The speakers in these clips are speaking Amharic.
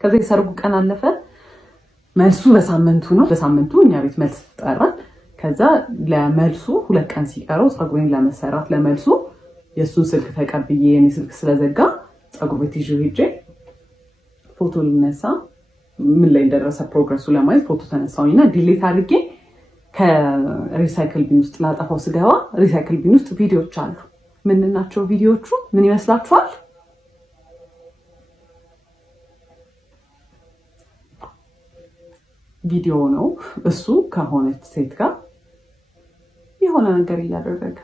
ከዛ የሰርጉ ቀን አለፈ። መልሱ በሳምንቱ ነው። በሳምንቱ እኛ ቤት መልስ ተጠራን። ከዛ ለመልሱ 2 ቀን ሲቀረው ፀጉሬን ለመሰራት ለመልሱ የሱን ስልክ ተቀብዬ የኔ ስልክ ስለዘጋ ፀጉር ቤት ይዤ ሄጄ ፎቶ ልነሳ ምን ላይ እንደደረሰ ፕሮግረሱ ለማየት ፎቶ ተነሳውኝና ዲሊት አድርጌ ከሪሳይክል ቢን ውስጥ ላጠፋው ስገባ ሪሳይክል ቢን ውስጥ ቪዲዮዎች አሉ። ምን ናቸው ቪዲዮዎቹ? ምን ይመስላችኋል? ቪዲዮ ነው እሱ ከሆነች ሴት ጋር የሆነ ነገር እያደረገ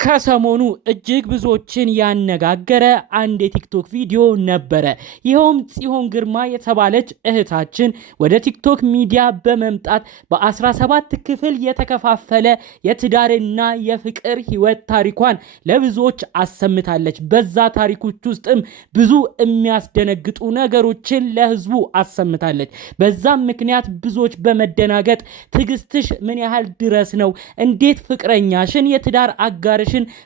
ከሰሞኑ እጅግ ብዙዎችን ያነጋገረ አንድ የቲክቶክ ቪዲዮ ነበረ። ይኸውም ጽዮን ግርማ የተባለች እህታችን ወደ ቲክቶክ ሚዲያ በመምጣት በ17 ክፍል የተከፋፈለ የትዳርና የፍቅር ህይወት ታሪኳን ለብዙዎች አሰምታለች። በዛ ታሪኮች ውስጥም ብዙ የሚያስደነግጡ ነገሮችን ለህዝቡ አሰምታለች። በዛም ምክንያት ብዙዎች በመደናገጥ ትግስትሽ ምን ያህል ድረስ ነው? እንዴት ፍቅረኛሽን የትዳር አጋር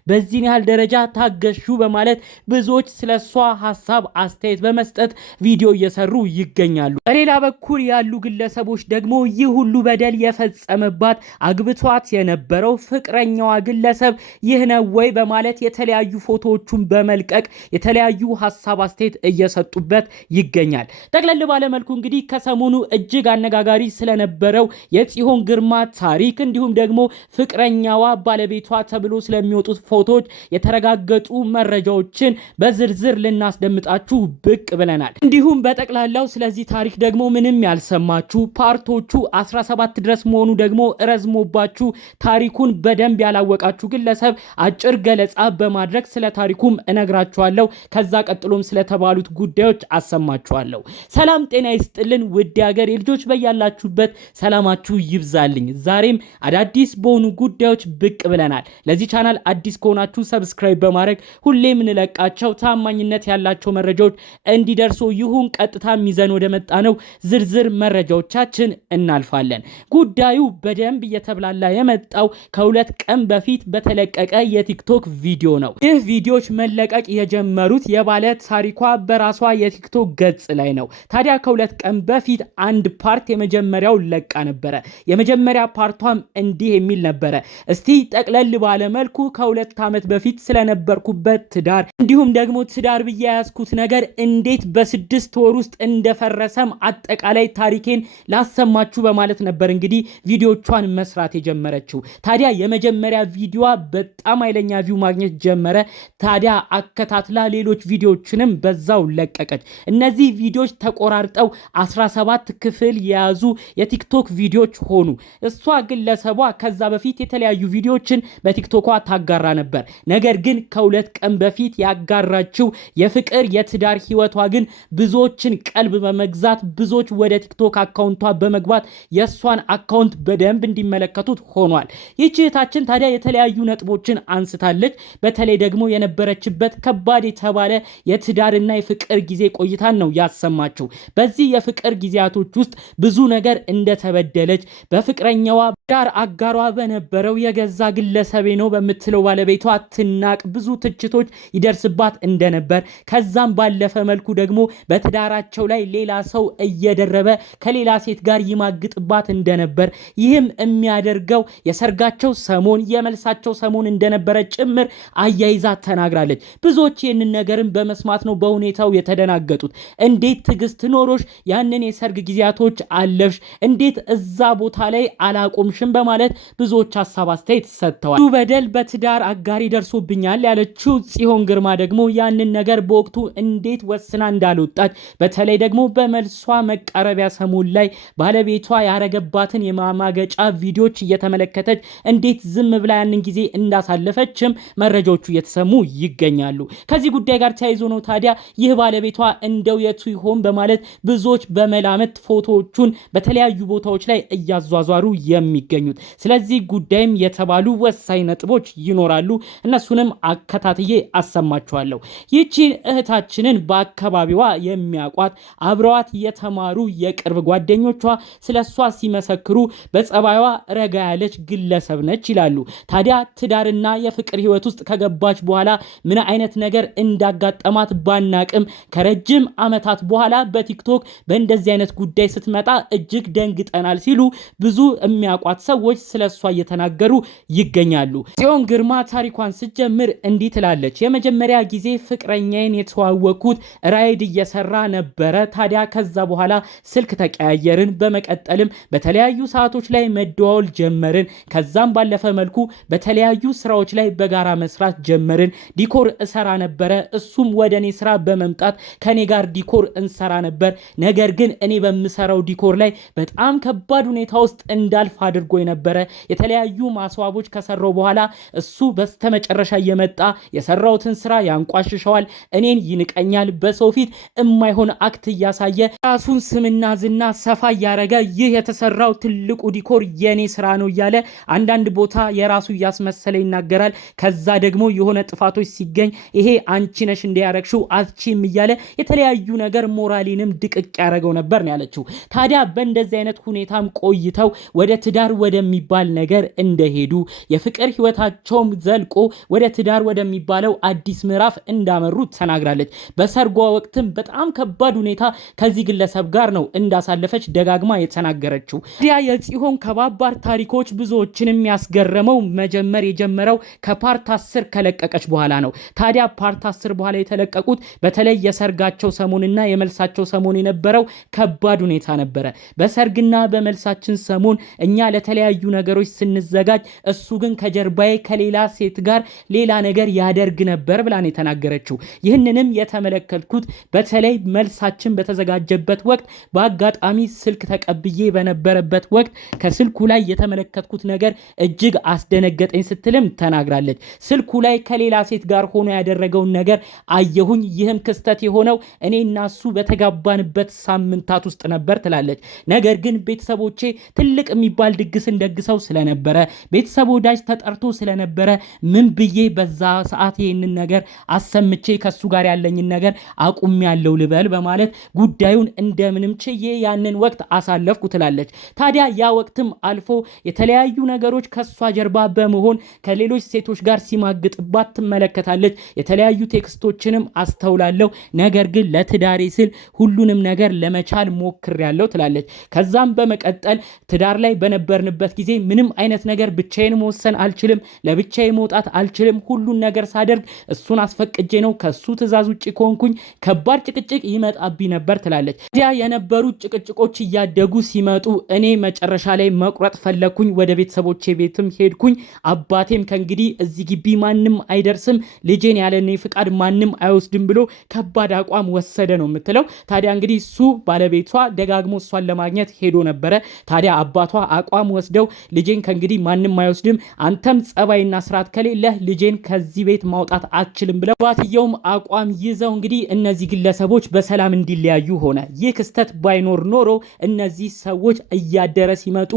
በዚህ ያህል ደረጃ ታገሹ? በማለት ብዙዎች ስለሷ ሐሳብ አስተያየት በመስጠት ቪዲዮ እየሰሩ ይገኛሉ። በሌላ በኩል ያሉ ግለሰቦች ደግሞ ይህ ሁሉ በደል የፈጸመባት አግብቷት የነበረው ፍቅረኛዋ ግለሰብ ይህ ነው ወይ በማለት የተለያዩ ፎቶዎቹን በመልቀቅ የተለያዩ ሐሳብ አስተያየት እየሰጡበት ይገኛል። ጠቅለል ባለ መልኩ እንግዲህ ከሰሞኑ እጅግ አነጋጋሪ ስለነበረው የጽዮን ግርማ ታሪክ እንዲሁም ደግሞ ፍቅረኛዋ ባለቤቷ ተብሎ ስለሚወጡት ፎቶዎች የተረጋገጡ መረጃዎችን በዝርዝር ልናስደምጣችሁ ብቅ ብለናል። እንዲሁም በጠቅላላው ስለዚህ ታሪክ ደግሞ ምንም ያልሰማችሁ ፓርቶቹ 17 ድረስ መሆኑ ደግሞ ረዝሞባችሁ ታሪኩን በደንብ ያላወቃችሁ ግለሰብ አጭር ገለጻ በማድረግ ስለ ታሪኩም እነግራችኋለሁ። ከዛ ቀጥሎም ስለተባሉት ጉዳዮች አሰማችኋለሁ። ሰላም ጤና ይስጥልን ውድ ሀገሬ ልጆች፣ በያላችሁበት ሰላማችሁ ይብዛልኝ። ዛሬም አዳዲስ በሆኑ ጉዳዮች ብቅ ብለናል። ለዚህ ቻናል አዲስ ከሆናችሁ ሰብስክራይብ በማድረግ ሁሌም እንለቃቸው ታማኝነት ያላቸው መረጃዎች እንዲደርሱ ይሁን። ቀጥታ ሚዘን ወደ መጣ ነው ዝርዝር መረጃዎቻችን እናልፋለን። ጉዳዩ በደንብ እየተብላላ የመጣው ከ2 ቀን በፊት በተለቀቀ የቲክቶክ ቪዲዮ ነው። ይህ ቪዲዮዎች መለቀቅ የጀመሩት የባለ ታሪኳ በራሷ የቲክቶክ ገጽ ላይ ነው። ታዲያ ከ2 ቀን በፊት አንድ ፓርት የመጀመሪያው ለቃ ነበረ። የመጀመሪያ ፓርቷም እንዲህ የሚል ነበረ። እስቲ ጠቅለል ባለ መልኩ ከ2 ዓመት በፊት ስለነበርኩበት ትዳር እንዲሁም ደግሞ ትዳር ብዬ ያስኩት ነገር እንዴት በ6 ወር ውስጥ እንደፈረሰም አጠቃላይ ታሪኬን ላሰማችሁ በማለት ነበር እንግዲህ ቪዲዮቿን መስራት የጀመረችው። ታዲያ የመጀመሪያ ቪዲዮዋ በጣም ኃይለኛ ቪው ማግኘት ጀመረ። ታዲያ አከታትላ ሌሎች ቪዲዮዎችንም በዛው ለቀቀች። እነዚህ ቪዲዮዎች ተቆራርጠው 17 ክፍል የያዙ የቲክቶክ ቪዲዮዎች ሆኑ። እሷ ግለሰቧ ከዛ በፊት የተለያዩ ቪዲዮዎችን በቲክቶክ ታጋራ ነበር። ነገር ግን ከ2 ቀን በፊት ያጋራችው የፍቅር የትዳር ህይወቷ ግን ብዙዎችን ቀልብ በመግዛት ብዙዎች ወደ ቲክቶክ አካውንቷ በመግባት የሷን አካውንት በደንብ እንዲመለከቱት ሆኗል። ይህች እህታችን ታዲያ የተለያዩ ነጥቦችን አንስታለች። በተለይ ደግሞ የነበረችበት ከባድ የተባለ የትዳርና የፍቅር ጊዜ ቆይታን ነው ያሰማችው። በዚህ የፍቅር ጊዜያቶች ውስጥ ብዙ ነገር እንደተበደለች በፍቅረኛዋ ዳር አጋሯ በነበረው የገዛ ግለሰቤ ነው በምትለው ባለቤቷ ትናቅ ብዙ ትችቶች ይደርስባት እንደነበር ከዛም ባለፈ መልኩ ደግሞ በትዳራቸው ላይ ሌላ ሰው እየደረበ ከሌላ ሴት ጋር ይማግጥባት እንደነበር ይህም የሚያደርገው የሰርጋቸው ሰሞን የመልሳቸው ሰሞን እንደነበረ ጭምር አያይዛ ተናግራለች። ብዙዎች ይህንን ነገርን በመስማት ነው በሁኔታው የተደናገጡት። እንዴት ትግስት ኖሮሽ ያንን የሰርግ ጊዜያቶች አለፍሽ? እንዴት እዛ ቦታ ላይ አላቆምሽም? በማለት ብዙዎች ሐሳብ አስተያየት ሰጥተዋል። በደል በትዳር አጋሪ ደርሶብኛል ያለችው ጽዮን ግርማ ደግሞ ያንን ነገር በወቅቱ እንዴት ወስና እንዳልወጣች በተለይ ደግሞ በመልሷ መቃረቢያ ሰሞን ላይ ባለቤቷ ያረገባትን የማማገጫ ቪዲዮዎች እየተመለከተች እንዴት ዝም ብላ ያንን ጊዜ እንዳሳለፈችም መረጃዎቹ እየተሰሙ ይገኛሉ። ከዚህ ጉዳይ ጋር ተያይዞ ነው ታዲያ ይህ ባለቤቷ እንደው የቱ ይሆን በማለት ብዙዎች በመላመት ፎቶዎቹን በተለያዩ ቦታዎች ላይ እያዟዟሩ የሚገኙት። ስለዚህ ጉዳይም የተባሉ ወሳኝ ነጥቦች ይኖራሉ። እነሱንም አከታትዬ አሰማችኋለሁ። ይህቺን እህታችንን በአካባቢዋ የሚያውቋት አብረዋት የተማሩ የቅርብ ጓደኞቿ ስለሷ ሲመሰክሩ በጸባይዋ ረጋ ያለች ግለሰብ ነች ይላሉ። ታዲያ ትዳርና የፍቅር ህይወት ውስጥ ከገባች በኋላ ምን አይነት ነገር እንዳጋጠማት ባናቅም ከረጅም ዓመታት በኋላ በቲክቶክ በእንደዚህ አይነት ጉዳይ ስትመጣ እጅግ ደንግጠናል ሲሉ ብዙ የሚያውቋት ሰዎች ስለሷ እየተናገሩ ይገኛሉ። ጽዮን ግርማ ታሪኳን ስትጀምር እንዲህ ትላለች። የመጀመሪያ ጊዜ ፍቅረኛዬን የተዋወቅኩት ራይድ እየሰራ ነበረ። ታዲያ ከዛ በኋላ ስልክ ተቀያየርን። በመቀጠልም በተለያዩ ሰዓቶች ላይ መደዋወል ጀመርን። ከዛም ባለፈ መልኩ በተለያዩ ስራዎች ላይ በጋራ መስራት ጀመርን። ዲኮር እሰራ ነበረ። እሱም ወደ እኔ ስራ በመምጣት ከኔ ጋር ዲኮር እንሰራ ነበር። ነገር ግን እኔ በምሰራው ዲኮር ላይ በጣም ከባድ ሁኔታ ውስጥ እንዳልፍ አድርጎ የነበረ የተለያዩ ማስዋቦች ከሰራው በኋላ እሱ በስተመጨረሻ እየመጣ የሰራውትን ስራ ያንቋሽሸዋል፣ እኔን ይንቀኛል፣ በሰው ፊት የማይሆን አክት እያሳየ ራሱን ስምና ዝና ሰፋ እያረገ ይህ የተሰራው ትልቁ ዲኮር የኔ ስራ ነው እያለ አንዳንድ ቦታ የራሱ እያስመሰለ ይናገራል። ከዛ ደግሞ የሆነ ጥፋቶች ሲገኝ ይሄ አንቺ ነሽ እንዲያረግሽው አትቺም እያለ የተለያዩ ነገር ሞራሊንም ድቅቅ ያረገው ነበር ነው ያለችው። ታዲያ በእንደዚህ አይነት ሁኔታም ቆይተው ወደ ትዳር ወደሚባል ነገር እንደሄዱ የፍቅር ህይወታቸውም ዘልቆ ወደ ትዳር ወደሚባለው አዲስ ምዕራፍ እንዳመሩ ተናግራለች። በሰርጓ ወቅትም በጣም ከባድ ሁኔታ ከዚህ ግለሰብ ጋር ነው እንዳሳለፈች ደጋግማ የተናገረችው። ታዲያ የጽዮን ከባባር ታሪኮች ብዙዎችንም ያስገረመው መጀመር የጀመረው ከፓርት 10 ከለቀቀች በኋላ ነው። ታዲያ ፓርት 10 በኋላ የተለቀቁት በተለይ የሰርጋቸው ሰሞንና የመልሳቸው ሰሞን የነበረው ከባድ ሁኔታ ነበረ። በሰርግና በመልሳችን ሰሞን እኛ ለተለያዩ ነገሮች ስንዘጋጅ እሱ ግን ከጀርባዬ ከሌላ ሴት ጋር ሌላ ነገር ያደርግ ነበር ብላን የተናገረችው። ይህንንም የተመለከትኩት በተለይ መልሳችን በተዘጋጀበት ወቅት በአጋጣሚ ስልክ ተቀብዬ በነበረበት ወቅት ከስልኩ ላይ የተመለከትኩት ነገር እጅግ አስደነገጠኝ ስትልም ተናግራለች። ስልኩ ላይ ከሌላ ሴት ጋር ሆኖ ያደረገውን ነገር አየሁኝ። ይህም ክስተት የሆነው እኔ እና እሱ በተጋባንበት ሳምንታት ውስጥ ነበር ትላለች። ነገር ግን ቤተሰቦቼ ትልቅ የሚባል ድግስን ደግሰው ስለነበረ ቤተሰብ ወዳጅ ተጠርቶ ስለነበረ ምን ብዬ በዛ ሰዓት ይህንን ነገር አሰምቼ ከሱ ጋር ያለኝን ነገር አቁም ያለው ልበል በማለት ጉዳዩን እንደምንም ችዬ ያንን ወቅት አሳለፍኩ ትላለች። ታዲያ ያ ወቅትም አልፎ የተለያዩ ነገሮች ከሷ ጀርባ በመሆን ከሌሎች ሴቶች ጋር ሲማግጥባት ትመለከታለች። የተለያዩ ቴክስቶችንም አስተውላለሁ። ነገር ግን ለትዳሬ ስል ሁሉንም ነገር ለመቻል ሞክሬያለሁ ትላለች። ከዛም በመቀጠል ትዳር ላይ በነበርንበት ጊዜ ምንም አይነት ነገር ብቻዬን መወሰን አልችልም፣ ለብቻዬ መውጣት አልችልም። ሁሉን ነገር ሳደርግ እሱን አስፈቅጄ ነው። ከሱ ትዕዛዝ ውጪ ከሆንኩኝ ከባድ ጭቅጭቅ ይመጣብኝ ነበር ትላለች። ታዲያ የነበሩ ጭቅጭቆች እያደጉ ሲመጡ እኔ መጨረሻ ላይ መቁረጥ ፈለኩኝ። ወደ ቤተሰቦቼ ቤትም ሄድኩኝ። አባቴም ከእንግዲህ እዚህ ግቢ ማንም አይደርስም፣ ልጄን ያለኔ ፍቃድ ማንም አይወስድም ብሎ ከባድ አቋም ወሰደ ነው የምትለው። ታዲያ እንግዲህ እሱ ባለቤቷ ደጋግሞ እሷን ለማግኘት ሄዶ ነበረ። ታዲያ አባቷ አቋም ወስደው ልጄን ከእንግዲህ ማንም አይወስድም፣ አንተም ጸባይና ስርዓት ከሌለህ ልጄን ከዚህ ቤት ማውጣት አትችልም ብለው ባትየውም አቋም ይዘው እንግዲህ እነዚህ ግለሰቦች በሰላም እንዲለያዩ ሆነ። ይህ ክስተት ባይኖር ኖሮ እነዚህ ሰዎች እያደረ ሲመጡ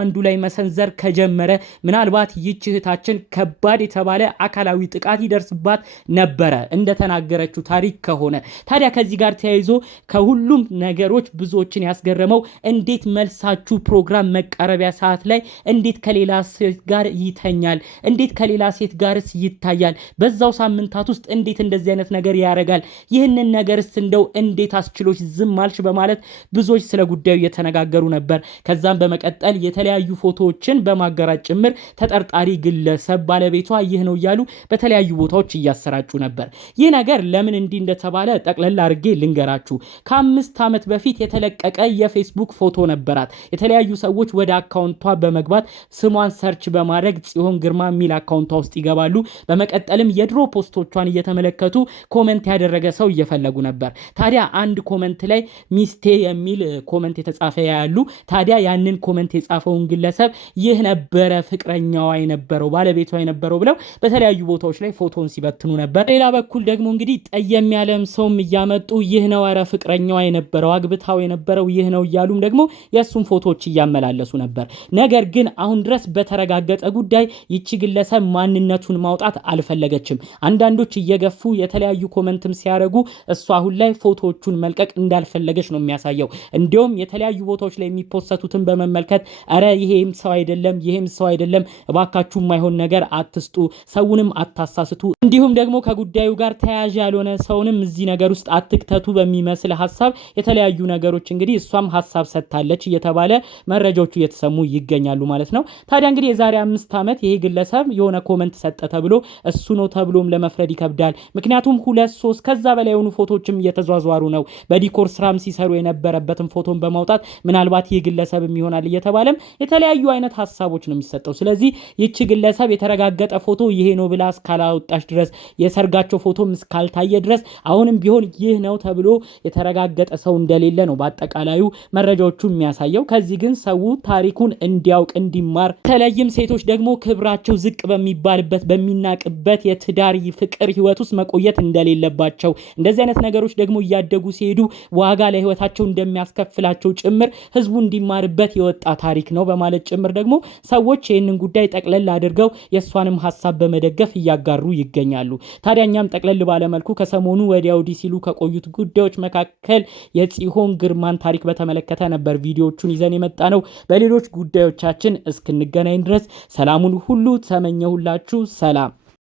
አንዱ ላይ መሰንዘር ከጀመረ ምናልባት ይህች እህታችን ከባድ የተባለ አካላዊ ጥቃት ይደርስባት ነበረ እንደተናገረችው ታሪክ ከሆነ። ታዲያ ከዚህ ጋር ተያይዞ ከሁሉም ነገሮች ብዙዎችን ያስገረመው እንዴት መልሳችሁ ፕሮግራም መቃረቢያ ሰዓት ላይ እንዴት ከሌላ ሴት ጋር ይተኛል? እንዴት ከሌላ ሴት ጋርስ ይታያል? በዛው ሳምንታት ውስጥ እንዴት እንደዚህ አይነት ነገር ያደርጋል? ይህንን ነገርስ እንደው እንዴት አስችሎች ዝም አልሽ? በማለት ብዙዎች ስለ ጉዳዩ እየተነጋገሩ ነበር። ከዛም በመቀጠል የተለያዩ ፎቶዎችን በማጋራት ጭምር ተጠርጣሪ ግለሰብ ባለቤቷ ይህ ነው እያሉ በተለያዩ ቦታዎች እያሰራጩ ነበር። ይህ ነገር ለምን እንዲህ እንደተባለ ጠቅለል አድርጌ ልንገራችሁ። ከ5 ዓመት በፊት የተለቀቀ የፌስቡክ ፎቶ ነበራት። የተለያዩ ሰዎች ወደ አካውንቷ በመግባት ስሟን ሰርች በማድረግ ጽዮን ግርማ የሚል አካውንቷ ውስጥ ይገባሉ። በመቀጠልም የድሮ ፖስቶቿን እየተመለከቱ ኮመንት ያደረገ ሰው እየፈለጉ ነበር። ታዲያ አንድ ኮመንት ላይ ሚስቴ የሚል ኮመንት የተጻፈ ያሉ። ታዲያ ያንን ኮመንት የጻፈውን ግለሰብ ይህ ነበረ ፍቅረኛዋ የነበረው ባለቤቷ የነበረው ብለው በተለያዩ ቦታዎች ላይ ፎቶን ሲበትኑ ነበር። ሌላ በኩል ደግሞ እንግዲህ ጠየም ያለም ሰውም እያመጡ ይህ ነው ኧረ ፍቅረኛዋ የነበረው አግብታው የነበረው ይህ ነው እያሉም ደግሞ የእሱን ፎቶዎች እያመላለሱ ነበር። ነገር ግን አሁን ድረስ በተረጋገጠ ጉዳይ ይቺ ግለሰብ ማንነቱን ማውጣት አልፈለገችም። አንዳንዶች እየገፉ የተለያዩ ኮመንትም ሲያደርጉ እሷ አሁን ላይ ፎቶዎቹን መልቀቅ እንዳልፈለገች ነው የሚያሳየው። እንዲሁም የተለያዩ ቦታዎች ላይ የሚፖሰቱትን በመመልከት አረ ይሄም ሰው አይደለም ይሄም ሰው አይደለም፣ እባካችሁ የማይሆን ነገር አትስጡ፣ ሰውንም አታሳስቱ፣ እንዲሁም ደግሞ ከጉዳዩ ጋር ተያያዥ ያልሆነ ሰውንም እዚህ ነገር ውስጥ አትክተቱ በሚመስል ሐሳብ የተለያዩ ነገሮች እንግዲህ እሷም ሐሳብ ሰጥታለች እየተባለ መረጃዎቹ እየተሰሙ ይገኛሉ ማለት ነው። ታዲያ እንግዲህ የዛሬ 5 ዓመት ይሄ ግለሰብ የሆነ ኮመንት ሰጠ ተብሎ እሱ ነው ተብሎም ለመፍረድ ይከብዳል። ምክንያቱም 2 3 ከዛ በላይ የሆኑ ፎቶዎችም እየተዟዟሩ ነው። በዲኮር ስራም ሲሰሩ የነበረበትን ፎቶን በማውጣት ምናልባት ይህ ግለሰብም ይሆናል እየተባለም የተለያዩ አይነት ሐሳቦች ነው የሚሰጠው። ስለዚህ ይቺ ግለሰብ የተረጋገጠ ፎቶ ይሄ ነው ብላ እስካላወጣች ድረስ የሰርጋቸው ፎቶም እስካልታየ ድረስ አሁንም ቢሆን ይህ ነው ተብሎ የተረጋገጠ ሰው እንደሌለ ነው በአጠቃላዩ መረጃዎቹ የሚያሳየው። ከዚህ ግን ሰው ታሪኩን እንዲያውቅ እንዲማር፣ በተለይም ሴቶች ደግሞ ክብራቸው ዝቅ በሚባልበት በሚናቅበት የትዳር ፍቅር ህይወት ውስጥ መቆየት እንደሌለባቸው፣ እንደዚህ አይነት ነገሮች ደግሞ እያደጉ ሲሄዱ ዋጋ ለህይወታቸው እንደሚያስከፍላቸው ጭምር ህዝቡ እንዲማርበት የወጣ ታሪክ ነው በማለት ጭምር ደግሞ ሰዎች ይህንን ጉዳይ ጠቅለል አድርገው የእሷንም ሀሳብ በመደገፍ እያጋሩ ይገኛሉ። ታዲያ እኛም ጠቅለል ባለመልኩ ከሰሞኑ ወዲያ ወዲህ ሲሉ ከቆዩት ጉዳዮች መካከል የጽዮን ግርማን ታሪክ በተመለከተ ነበር ቪዲዮዎቹን ይዘን የመጣ ነው። በሌሎች ጉዳዮቻችን እስክንገናኝ ድረስ ሰላሙን ሁሉ ተመኘሁላችሁ። ሰላም።